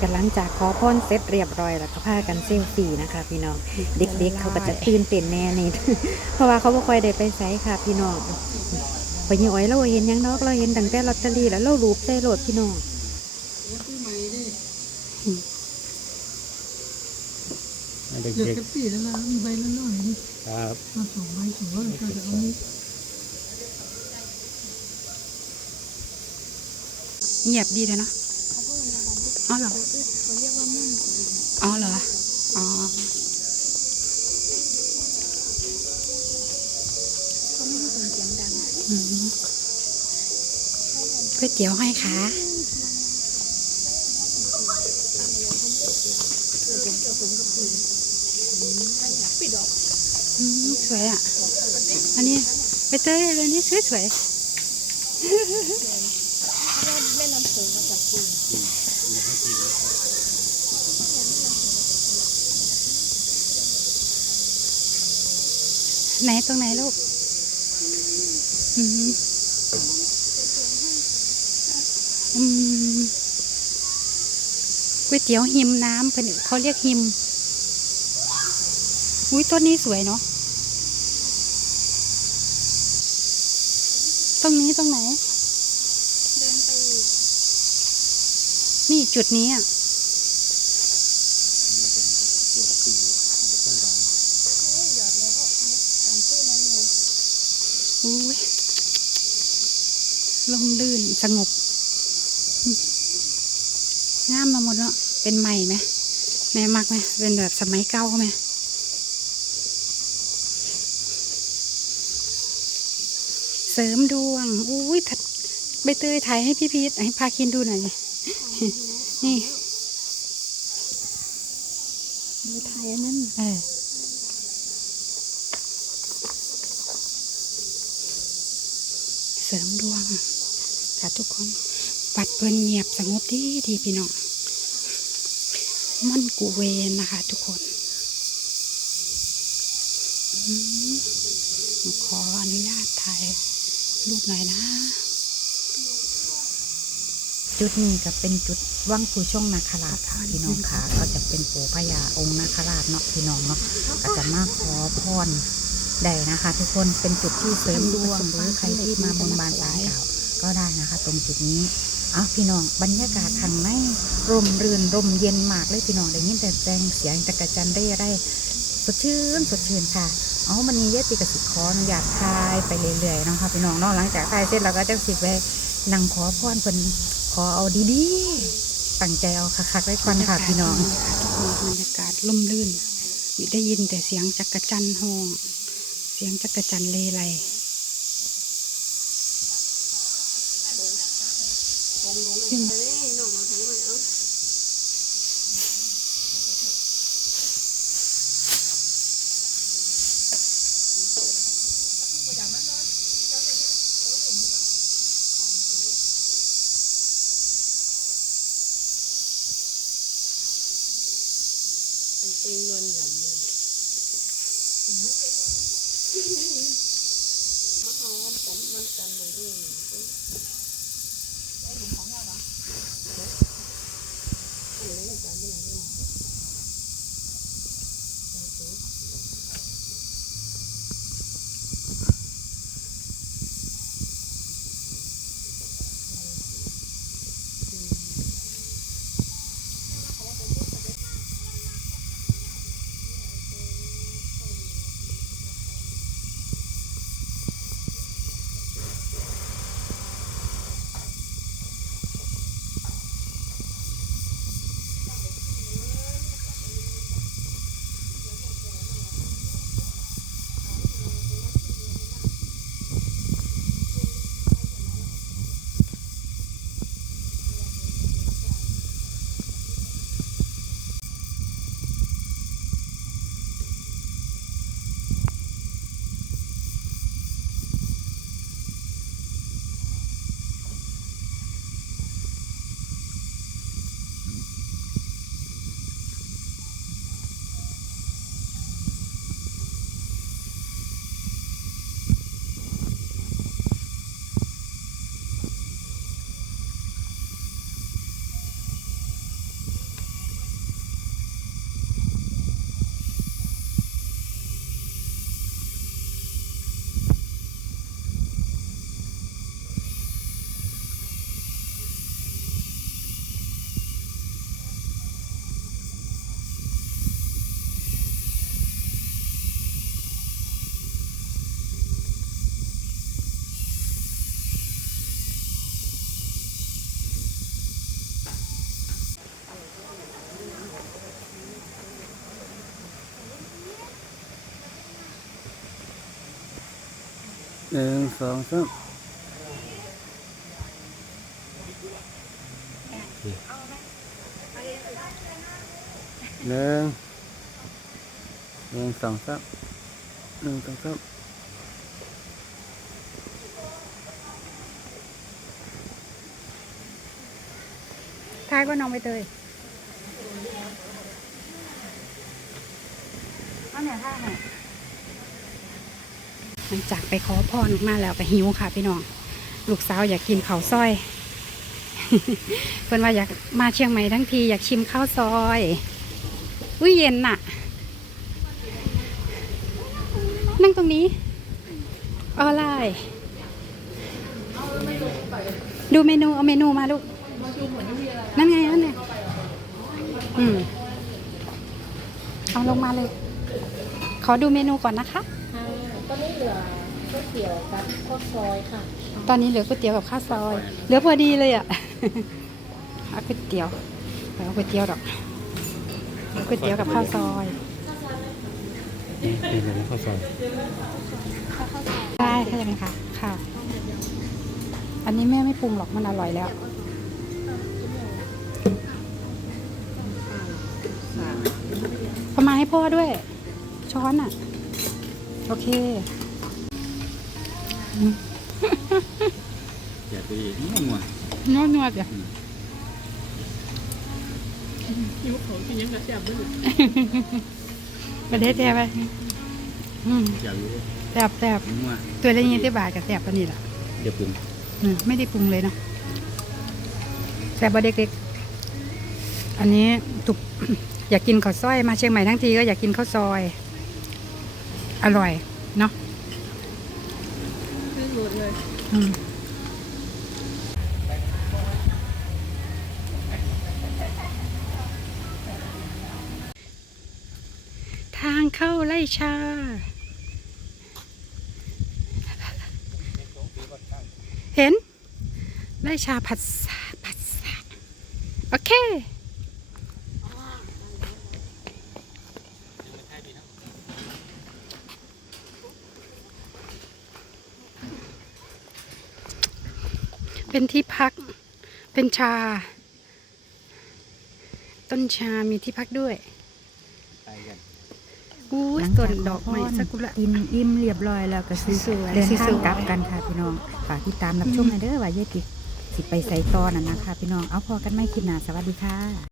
กันหลังจากขอพรเสร็จเรียบร้อยแล้วก็พากันเซลฟี่นะคะ พี่น้องเด็ก ๆ เขาก็จะตื่นเต้นแน่นี่เพราะว่าเขาบ่ค่อยได้ไปไสค่ะ พี่น้องไปยี่อ้อยเราเห็นหยังนอกเราเห็นตั้งแต่ลอตเตอรี่แล้วเรารูปใส่โหลดพี่น้องเด็เด็กกกระปีแล้วล่ะมีใบละร้อยนี่ๆครับมาสองใบสองร้อยก็จะเอานี้เงียบดีเลยเนาะ อ๋อเหรอ อ๋อเหรออ๋ออืมก๋วยเตี๋ยวให้ค่ะอืมสวยอะ อันนี้ไปเตยอันนี้สวยสวย ไหนตรงไหนลูกอืมอืมก๋วยเตี๋ยวหิมน้ำเป็นเขาเรียกหิม อุ้ยต้นนี้สวยเนาะ ตรงนี้ตรงไหน เดินไปอีก นี่จุดนี้อะอุ้ยลมลื่นสงบ งามมาหมดเนาะเป็นใหม่ไหมแม่มักไหมเป็นแบบสมัยเก่าไหมเสริมดวง อุ้ยถัดใบเตยถ่ายให้พี่พีทให้พาคินดูหน่อย นี่ดูไทยอันนั้นเออเสริมดวงค่ะทุกคนวัดเพิ่นเงียบสงบดีดีพี่น้องมันกูเวนนะคะ ทุกคนอืมขออนุญาตถ่ายรูปหน่อยนะ จุดนี้ก็เป็นจุดว่างผู้ช่องนาคราชค่ะพี่น้องค่ะก็จะเป็นปู่พญาองค์นาคราชเนาะพี่น้องเนาะก็จะมาขอพรได้นะคะ ทุกคนเป็นจุดที่เสริมดวงหรือใครที่มาบนบานสารกล่าวก็ได้นะคะ ตรงจุดนี้อ้าวพี่น้องบรรยากาศข้างในร่มรื่นร่มเย็นมากเลยพี่น้องได้ยินแต่แจงเสียงจักรจันได้ได้สดชื่นสดชื่นค่ะอ๋อมันมีเยติกสิขออนุญาตทายไปเรื่อยๆนะคะพี่น้องเนาะหลังจากทายเสร็จเราก็จะสิไปนั่งขอพรเพิ่น ขอเอาดีๆตั้งใจเอาคักๆไว้ก่อนค่ะพี่น้องบรรยากาศล่มลื่นได้ยินแต่เสียงจักระจันห้อง เสียงจักระจันเลไลขึ้น Ingon lang. Mahawang pamantang na rin. หนึ่งสองสามหนึ่งหนึ่งสองสามหนึ่งสองสามทายว่าน้องใบเตยเอาเนี่ยท่าเนี่ย หลังจากไปขอพรมาแล้วก็หิวค่ะ พี่น้อง ลูกสาวอยากกินข้าวซอย เพื่อนว่าอยากมาเชียงใหม่ทั้งทีอยากชิมข้าวซอย อุ้ยเย็นน่ะ นั่งตรงนี้อาอะไรดูเมนูเอาเมนูมาลูก นั่นไงนั่นไงอืมเอาลงมาเลย ขอดูเมนูก่อนนะคะ นนี้เหลือก๋วยเตี๋ยวกับข้าวซอยค่ะตอนนี้เหลือก๋วยเตี๋ยวกับข้าวซอย เหลือพอดีเลยอะเอาก๋วยเตี๋ยวเอาก๋วยเตี๋ยวดอกเอาก๋วยเตี๋ยวกับข้าวซอยนี่เป็นแบบข้าวซอยได้ใช่ไหมคะค่ะ อันนี้แม่ไม่ปรุงหรอกมันอร่อยแล้วเอามาให้พ่อด้วย ช้อนอะ โอเค อย่าไปมั่วนวดนวดจ้ะหิวของกินยังกระแซบด้วยประเทศแซ่บไปอืมอย่าอยู่แซ่บแซ่บมั่วตัวละยี่สิบบาทกับแซ่บปานนี้แหละเดี๋ยวปรุงอืมไม่ได้ปรุงเลยเนาะแซ่บบ่เด็กๆอันนี้ตุกอยากกินข้าวซอยมาเชียงใหม่ทั้งทีก็อยากกินข้าวซอย อร่อยเนาะขึ้นรถเลยอืมทางเข้าไล่ชา เห็น ไล่ชาผัดสาผัดสาโอเค เป็นที่พัก เป็นชา ต้นชามีที่พักด้วยไปกันอู้ยหลังต้จากนดอกไม้ขพรซากุระกินอิ่มเรียบร้อยแล้วก็สิสวยๆเดินสทางวยๆกลับกันค่ะพี่น้องฝากติดตามรับชมหน่อยเด้อว่าเยติสิไปใส่ตอนน่ะนะคะพี่น้องเอาพอกันไม่คิดหนาสวัสดีค่ะ